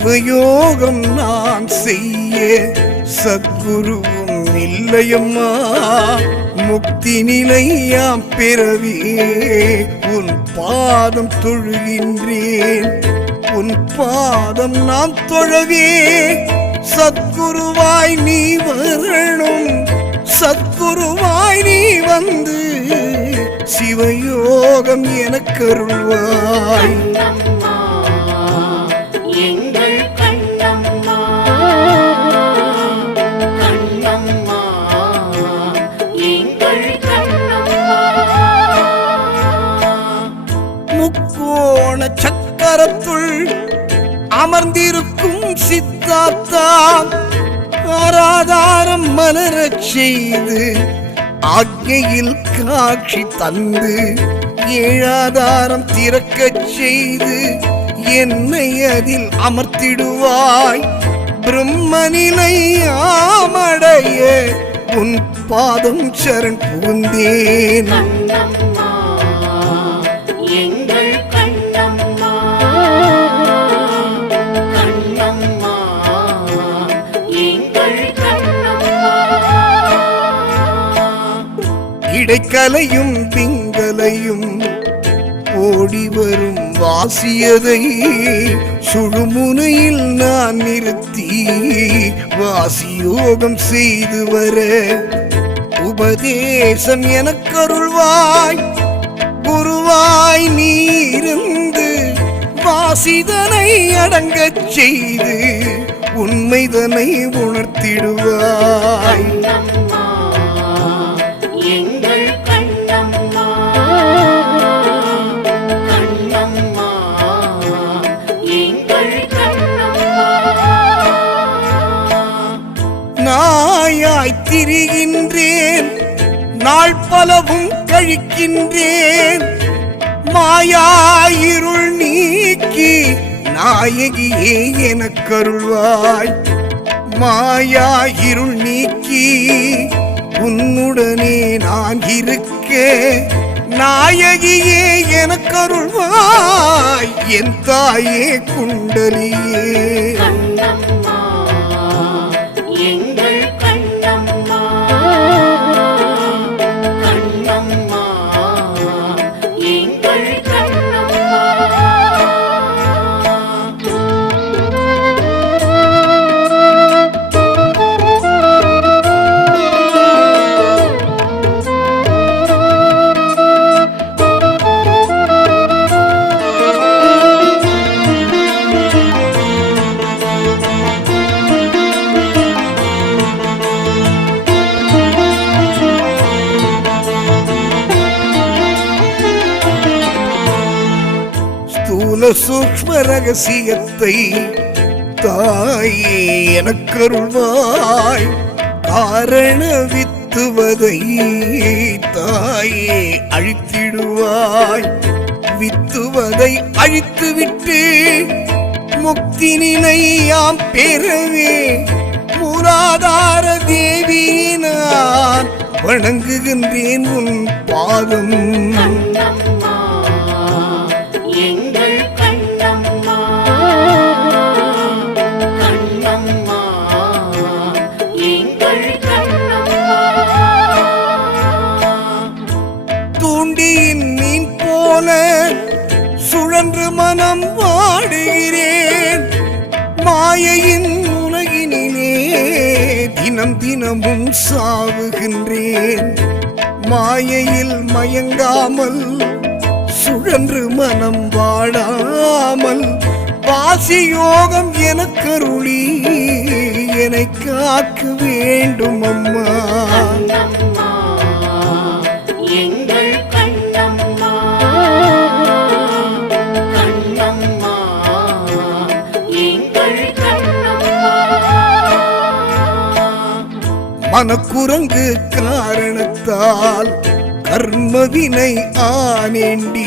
சிவயோகம் நான் செய்ய. சத்குருவும் இல்லையம்மா. முக்தி நிலையாம் பிறவி உன் பாதம் தொழுகின்றேன். உன் பாதம் நான் தொழவே. சத்குருவாய் நீ வரணும். சத்குருவாய் நீ வந்து சிவயோகம் எனக்கருள்வாய். முக்கோண சக்கரத்துள் அமர்ந்திருக்கும் சித்தாத்தா. ஆராதாரம் மலரச் செய்து ஆக்கையில் காட்சி தந்து ஏழாதாரம் திறக்கச் செய்து என்னை அதில் அமர்த்திடுவாய். பிரம்மநிலை ஆமடைய உன் பாதம் சரண் புகுந்தேன். கலையும் பிங்கலையும் ஓடி வரும் வாசியதை சுழுமுனையில் நான் நிறுத்தி வாசியோகம் செய்து வர உபதேசம் எனக்கருள்வாய். குருவாய் நீருந்து வாசிதனை அடங்கச் செய்து உண்மைதனை உணர்த்திடுவாய். திரிகின்றேன் நாள் பலவும் கழிக்கின்றேன். மாயாயிருள் நீக்கி நாயகியே எனக்கருள்வாய். மாயாயிருள் நீக்கி உன்னுடனே நான் இருக்க நாயகியே எனக்கருள்வாய். என் தாயே குண்டலியே. ரகசியத்தை தாயே எனக்கருள்வாய். காரண வித்துவதை தாயே அழித்திடுவாய். வித்துவதை அழித்துவிட்டு முக்தி நிலையாம் பெறவே மூலாதார தேவியினான் வணங்குகின்றேன் உன் பாதம். தினமும் சாவுகின்றேன். மாயையில் மயங்காமல் சுழன்று மனம் வாடாமல் பாசியோகம் எனக்கருளி என்னை காக்க வேண்டும் அம்மா. மனக்குரங்கு காரணத்தால் கர்மவினை ஆனேண்டி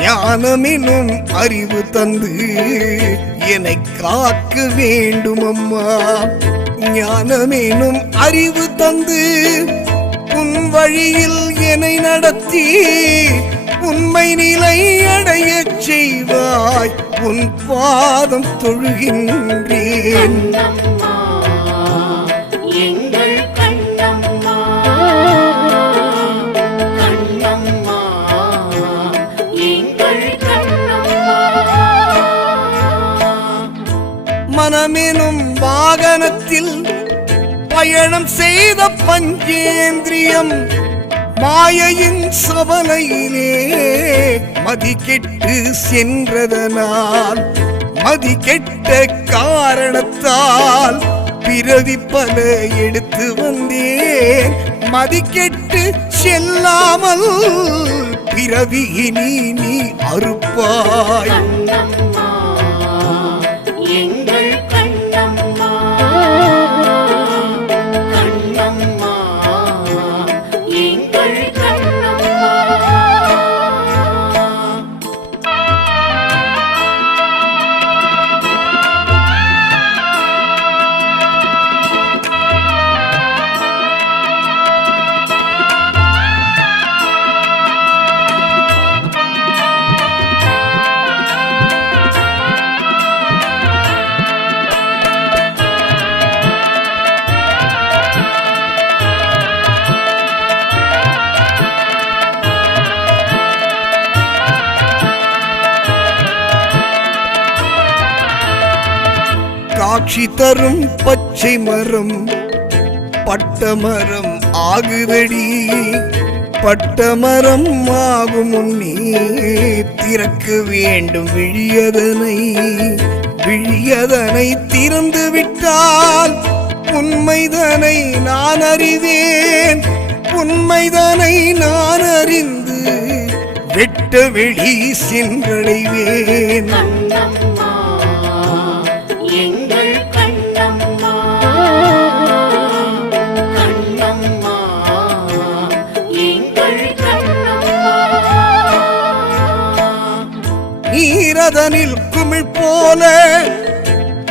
ஞானமெனும் அறிவு தந்து என்னை காக்க வேண்டும் அம்மா ஞானமெனும் அறிவு தந்து உன் வழியில் என்னை நடத்தி உண்மை நிலை அடைய செய்வாய் உன் பாதம் தொழுகின்றேன். வாகனத்தில் பயணம் செய்த பஞ்சேந்திரியம் மாயையின் சபலையிலே மதிக்கெட்டு சென்றதனால் மதிக்கெட்ட காரணத்தால் பிறவி பல எடுத்து வந்தேன். மதிக்கெட்டு செல்லாமல் பிறவி இனி நீ அறுப்பாய். காட்சி தரும் பச்சை மரம். பட்ட மரம் ஆகுதடி. பட்ட மரம் ஆகும் முன்னே திறக்க வேண்டும் விழியதனை. விழியதனை திறந்து விட்டால் உண்மைதனை நான் அறிவேன். உண்மைதனை நான் அறிந்து வெட்ட வெளி சென்றடைவேன். நீரதனில் குமிழ் போல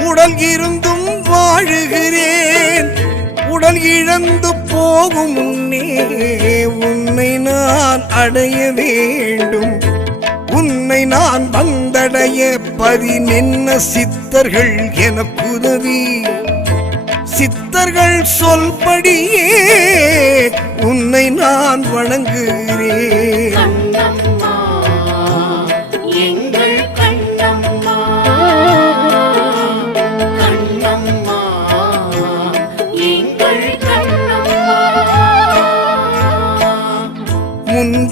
உடல் இருந்தும் வாழுகிறேன். உடல் இழந்து போகும் முன்னே உன்னை நான் அடைய வேண்டும். உன்னை நான் வந்தடைய பதினென்ன சித்தர்கள் எனக்கு உதவி சித்தர்கள் சொல்படியே உன்னை நான் வணங்குகிறேன்.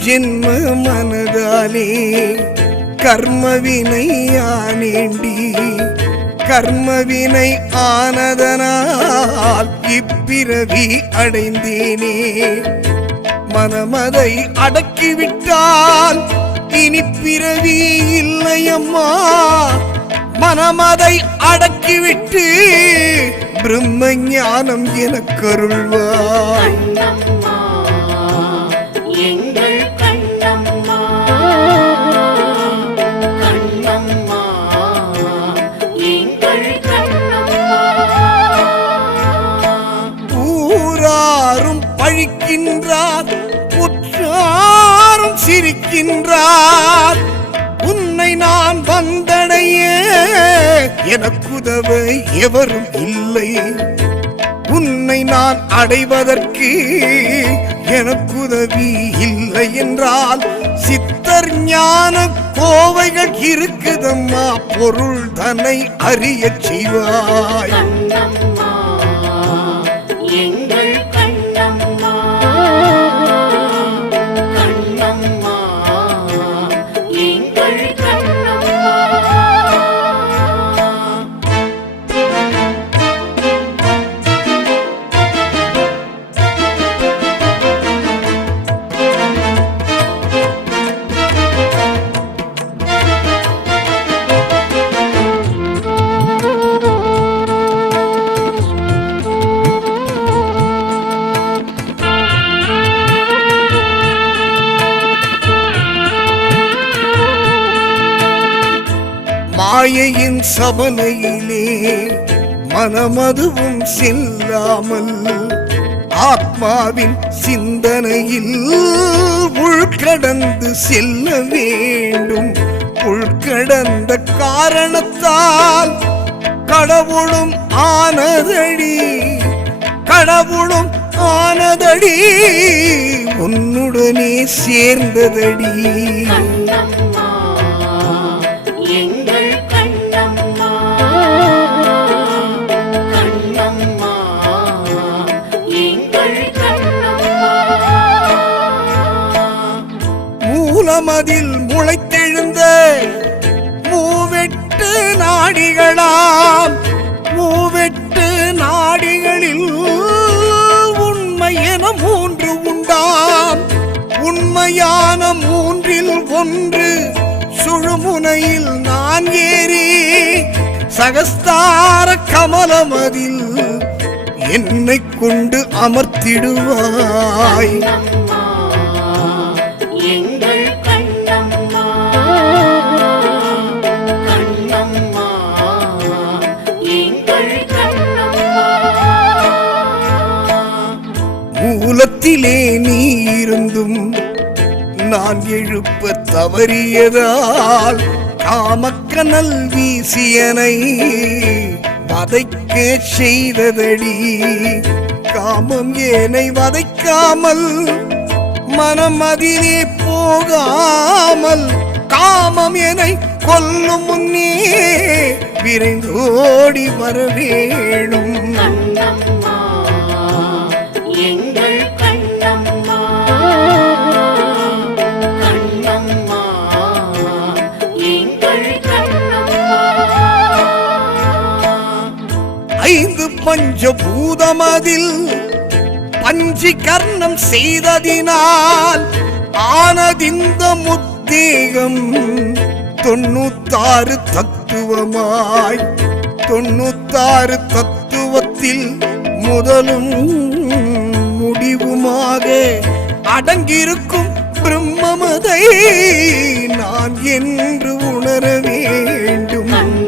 ஜென்ம மனதாலே கர்மவினை ஆனேண்டி கர்மவினை ஆனதனால் இப்பிறவி அடைந்தேனே. மனமதை அடக்கிவிட்டால் இனி பிறவி இல்லையம்மா. மனமதை அடக்கிவிட்டு பிரம்ம ஞானம் எனக்கருள்வாய். பழிக்கின்றார் உற்றாரும் சிரிக்கின்றார். உன்னை நான் வந்தடைய எனக்குதவ எவரும் இல்லை. உன்னை நான் அடைவதற்கு எனக்குதவி இல்லை என்றால் சித்தர் ஞான கோவைகள் இருக்குதம்மா பொருள் தன்னை அறிய செய்வாய். மாயையின் சபனையிலே மனமதுவும் செல்லாமல் ஆத்மாவின் சிந்தனையில் உள்கடந்து செல்ல வேண்டும். உள்கடந்த காரணத்தால் கடவுளும் ஆனதடி கடவுளும் ஆனதடி உன்னுடனே சேர்ந்ததடி. மூலமதில் முளைத்தெழுந்த மூவெட்டு நாடிகளாம். மூவெட்டு நாடிகளில் உண்மை என மூன்று உண்டாம். உண்மையான மூன்றில் ஒன்று சுழுமுனையில் நான் ஏறி சகஸ்தார கமலமதில் என்னை கொண்டு அமர்த்திடுவாய். மூலத்திலே நீ இருந்தும் நான் எழுப்ப தவறியதால் காமக்கனல் வீசியனை வதைக்க செய்ததடி. காமம் ஏனை வதைக்காமல் மனம் அதிலே போகாமல் காமம் எனை கொல்லும் முன்னே விரைந்தோடி வர ஐந்து பஞ்சி கர்ணம் செய்ததினால் ஆனதிந்த முத்தேகம் தொண்ணூத்தாறு தத்துவமாய். தொண்ணூத்தாறு தத்துவத்தில் முதலும் முடிவுமாக அடங்கியிருக்கும் பிரம்மமதை நான் என்று உணர வேண்டும்.